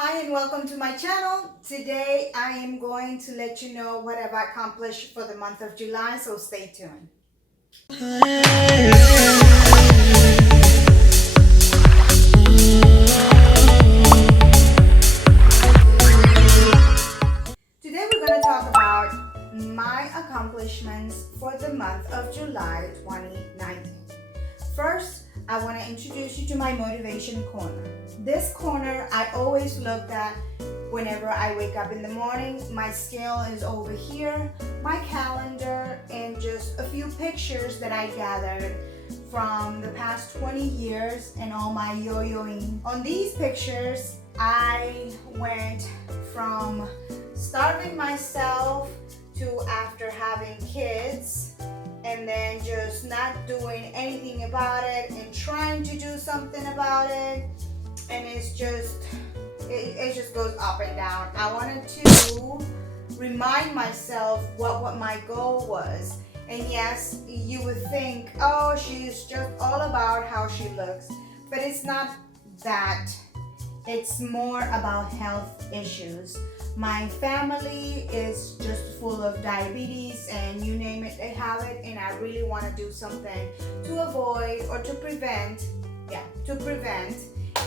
Hi and welcome to my channel. Today I am going to let you know what I've accomplished for the month of July, so stay tuned. Today we're going to talk about my accomplishments for the month of July 2019. First, I want to introduce you to my motivation corner. This corner I always look at whenever I wake up in the morning. My scale is over here, my calendar, and just a few pictures that I gathered from the past 20 years and all my yo-yoing. On these pictures, I went from starving myself to after having kids and then just not doing anything about it and trying to do something about it, and it just goes up and down. I wanted to remind myself what my goal was. And yes, you would think, oh, she's just all about how she looks, but it's not that. It's more about health issues. My family is just full of diabetes, and you name it, they have it, and I really want to do something to avoid or to prevent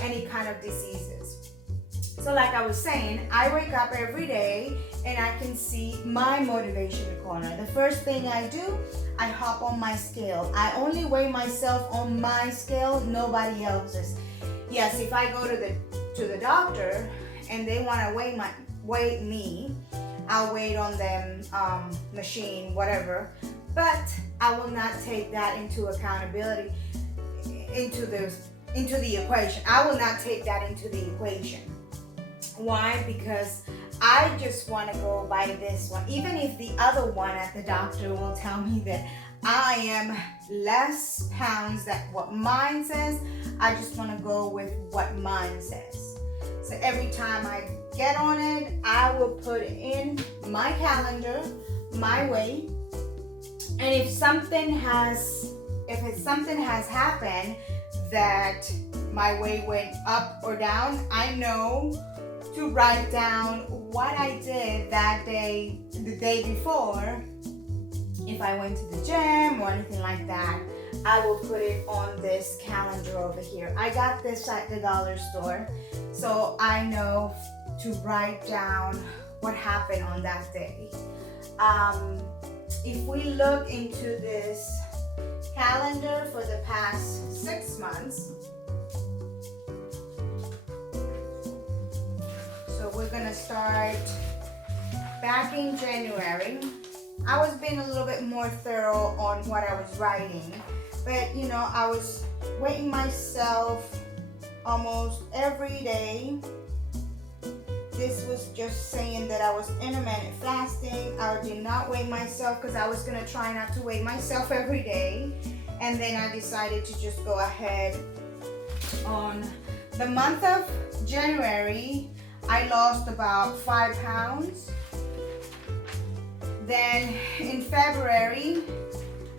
any kind of diseases. So like I was saying, I wake up every day and I can see my motivation corner. The first thing I do, I hop on my scale. I only weigh myself on my scale, nobody else's. Yes, if I go to the doctor and they want to weigh me, I'll weigh it on them machine, whatever. But I will not take that into accountability, into the equation. I will not take that into the equation. Why? Because I just want to go by this one. Even if the other one at the doctor will tell me that I am less pounds than what mine says, I just want to go with what mine says. So every time I get on it, I will put in my calendar, my weight, and if something has happened that my weight went up or down, I know to write down what I did that day, the day before. If I went to the gym or anything like that, I will put it on this calendar over here. I got this at the dollar store, so I know to write down what happened on that day. If we look into this calendar for the past 6 months, so we're gonna start back in January. I was being a little bit more thorough on what I was writing, but I was weighing myself almost every day. This was just saying that I was intermittent fasting. I did not weigh myself because I was gonna try not to weigh myself every day, and then I decided to just go ahead. On the month of January, I lost about 5 pounds. Then in February,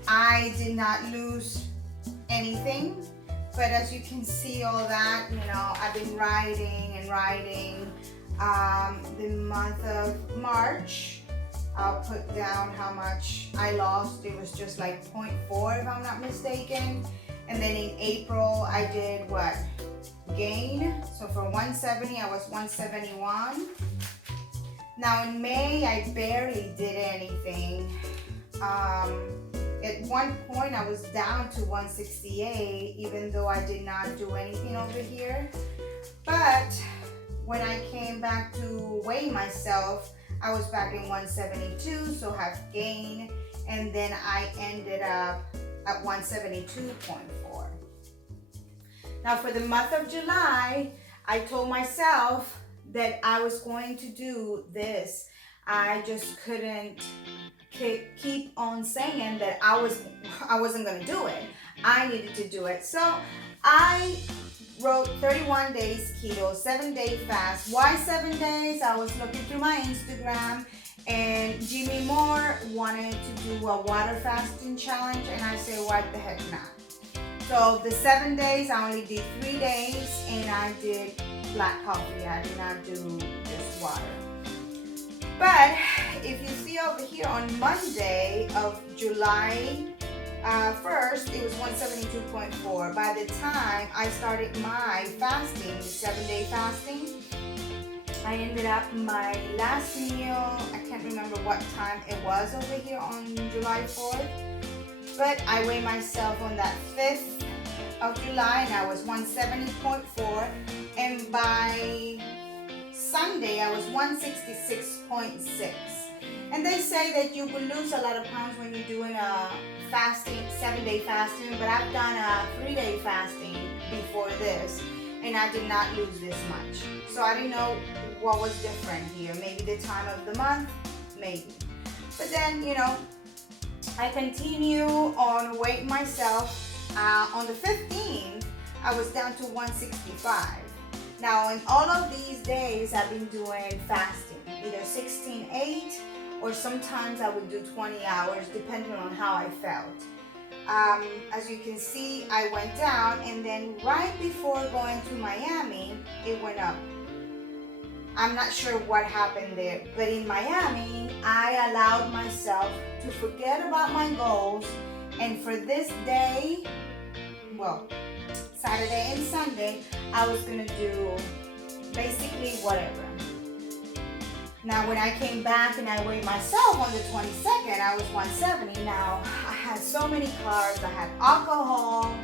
I did not lose anything. But as you can see all that, I've been writing. The month of March, I'll put down how much I lost. It was just like 0.4 if I'm not mistaken. And then in April, I did what? Gain. So from 170, I was 171. Now in May, I barely did anything. At one point, I was down to 168, even though I did not do anything over here. But when I came back to weigh myself, I was back in 172, so have gained, and then I ended up at 172.4. Now for the month of July, I told myself that I was going to do this. I just couldn't keep on saying that I wasn't going to do it. I needed to do it. So I wrote 31 days keto, 7-day fast. Why 7 days? I was looking through my Instagram, and Jimmy Moore wanted to do a water fasting challenge, and I said, what the heck not? So the 7 days, I only did 3 days, and I did black coffee. I did not do just water. But if you see over here on Monday of July 1st, it was 172.4. By the time I started my fasting, the 7-day fasting, I ended up my last meal, I can't remember what time it was over here on July 4th, but I weighed myself on that 5th of July and I was 170.4, and by Sunday I was 166.6. And they say that you will lose a lot of pounds when you're doing a fasting, 7-day fasting, but I've done a 3-day fasting before this and I did not lose this much. So I didn't know what was different here. Maybe the time of the month, maybe. But then, I continue on weight myself. On the 15th, I was down to 165. Now, in all of these days, I've been doing fasting, either 16/8 or sometimes I would do 20 hours, depending on how I felt. As you can see, I went down, and then right before going to Miami, it went up. I'm not sure what happened there, but in Miami, I allowed myself to forget about my goals, and for this day, well, Saturday and Sunday, I was gonna do basically whatever. Now, when I came back and I weighed myself on the 22nd, I was 170. Now, I had so many carbs, I had alcohol,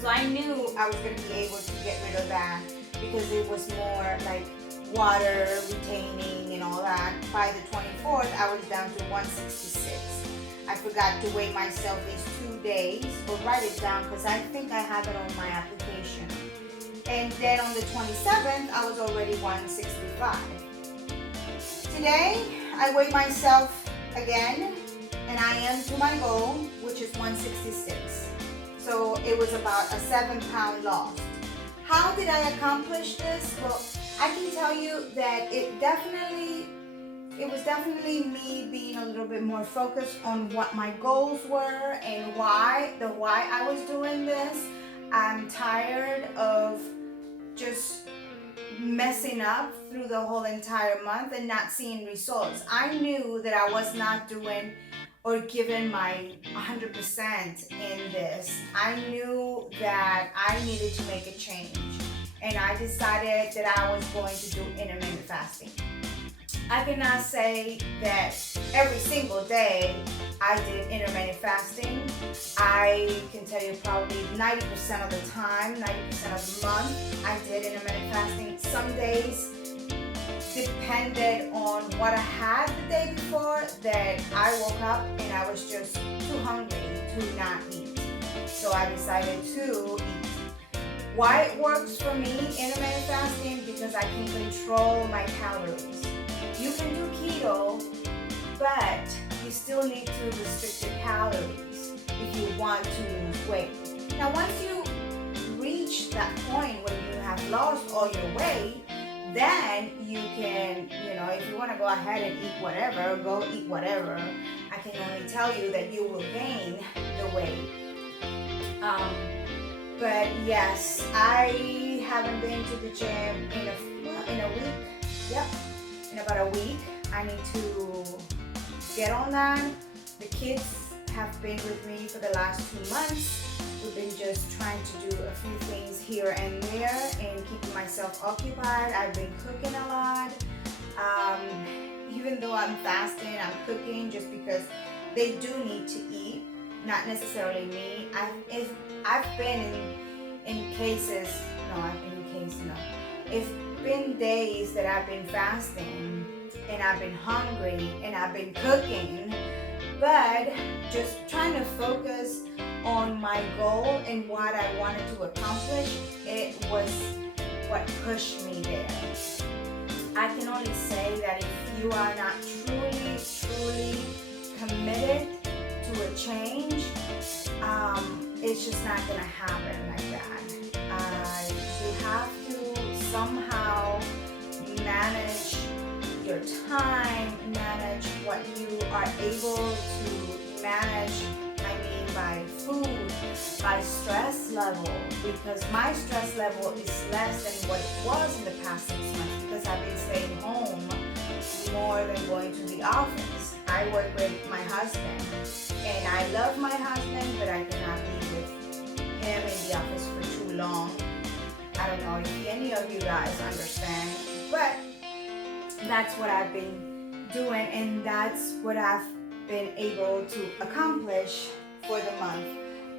so I knew I was gonna be able to get rid of that because it was more like water retaining and all that. By the 24th, I was down to 166. I forgot to weigh myself these 2 days, or write it down because I think I have it on my application. And then on the 27th, I was already 165. Today, I weigh myself again, and I am to my goal, which is 166. So it was about a 7-pound loss. How did I accomplish this? Well, I can tell you that it was definitely me being a little bit more focused on what my goals were and why I was doing this. I'm tired of just messing up through the whole entire month and not seeing results. I knew that I was not doing or giving my 100% in this. I knew that I needed to make a change, and I decided that I was going to do intermittent fasting. I cannot say that every single day I did intermittent fasting. I can tell you probably 90% of the time, 90% of the month, I did intermittent fasting. Some days depended on what I had the day before, that I woke up and I was just too hungry to not eat. So I decided to eat. Why it works for me, intermittent fasting, because I can control my calories. You can do keto, but you still need to restrict your calories if you want to lose weight. Now, once you reach that point where you have lost all your weight, then you can, if you want to go ahead and eat whatever, go eat whatever. I can only tell you that you will gain the weight. But yes, I haven't been to the gym in a week. Yep, in about a week. I need to get on that. The kids have been with me for the last 2 months. We've been just trying to do a few things here and there and keeping myself occupied. I've been cooking a lot. Even though I'm fasting, I'm cooking just because they do need to eat, not necessarily me. I've been in cases, it's been days that I've been fasting and I've been hungry and I've been cooking, but just trying to focus on my goal and what I wanted to accomplish, it was what pushed me there. I can only say that if you are not truly committed to a change, it's just not going to happen like that. You have to somehow manage your time, manage what you are able to manage, by food, by stress level, because my stress level is less than what it was in the past 6 months because I've been staying home more than going to the office. I work with my husband and I love my husband, but I cannot be with him in the office for too long. I don't know if any of you guys understand, but that's what I've been doing, and that's what I've been able to accomplish for the month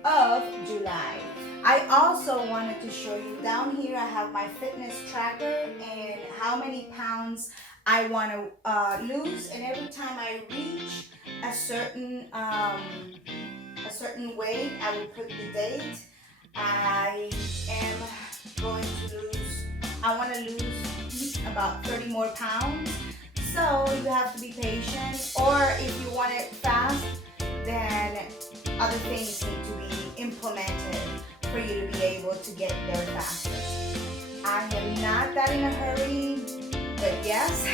of July. I also wanted to show you down here, I have my fitness tracker and how many pounds I want to lose, and every time I reach a certain weight, I will put the date. I am going to lose, I want to lose about 30 more pounds. So you have to be patient, or if you want it fast, then other things need to be implemented for you to be able to get there faster. I am not that in a hurry, but yes,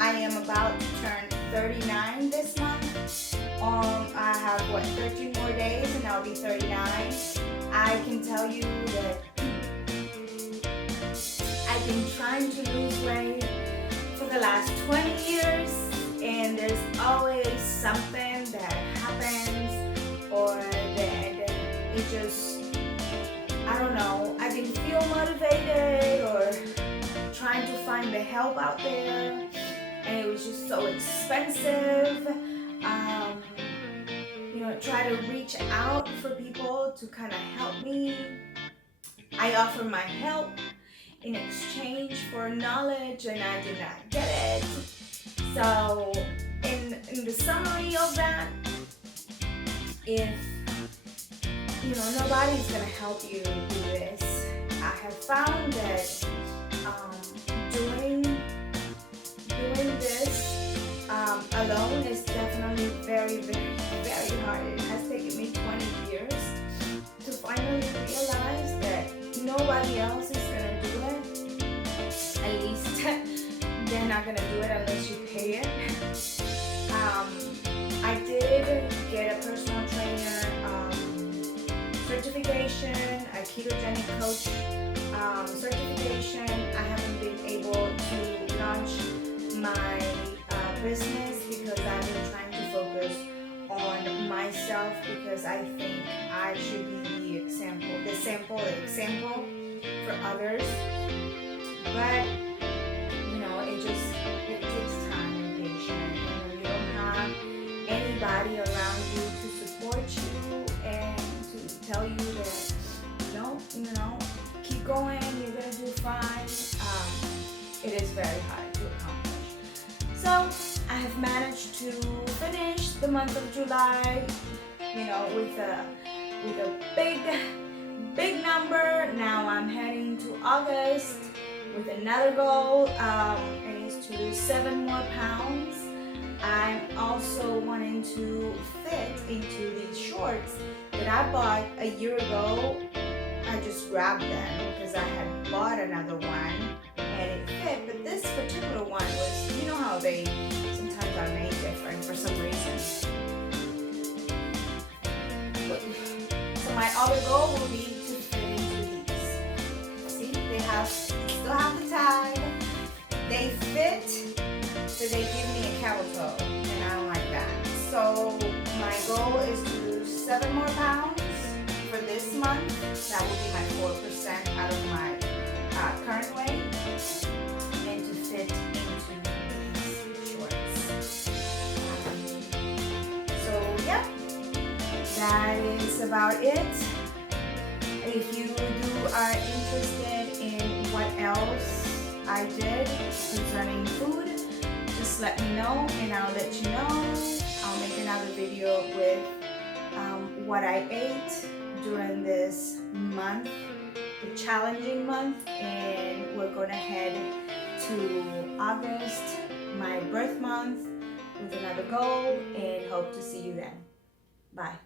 I am about to turn 39 this month. I have 13 more days and I'll be 39. I can tell you that I've been trying to lose weight for the last 20 years, and there's always something that happens, or that it just, I don't know, I didn't feel motivated or trying to find the help out there, and it was just so expensive. Try to reach out for people to kind of help me. I offer my help in exchange for knowledge, and I did not get it. So in the summary of that, if nobody's gonna help you do this, I have found that doing this alone is definitely very, very, very hard. It has taken me 20 years to finally realize that nobody else is gonna do it. At least they're not gonna do it unless you pay it. I did get a personal trainer certification, a ketogenic coach certification. I haven't been able to launch my business because I've been trying to focus on myself, because I think I should be the example for others. But it takes time and patience. You don't have anybody around you to support you and to tell you that keep going, you're gonna do fine. It is very hard to accomplish. So I have managed to finish the month of July, with a big number. Now I'm heading to August with another goal, and it's to lose 7 more pounds. I'm also wanting to fit into these shorts that I bought a year ago. I just grabbed them because I had bought another one and it fit, but this particular one was, how they sometimes are made different for some reason. So my other goal will be to fit into these. See, they still have the tag, they fit, so they give me a calico, and I don't like that. So my goal is to lose 7 more pounds for this month. That will be my 4% out of my current weight, and to fit into these shorts. So yeah, that is about it. If you are interested in what else I did concerning food, just let me know and I'll let you know. I'll make another video with what I ate during this month, the challenging month, and we're gonna head to August, my birth month, with another goal, and hope to see you then. Bye.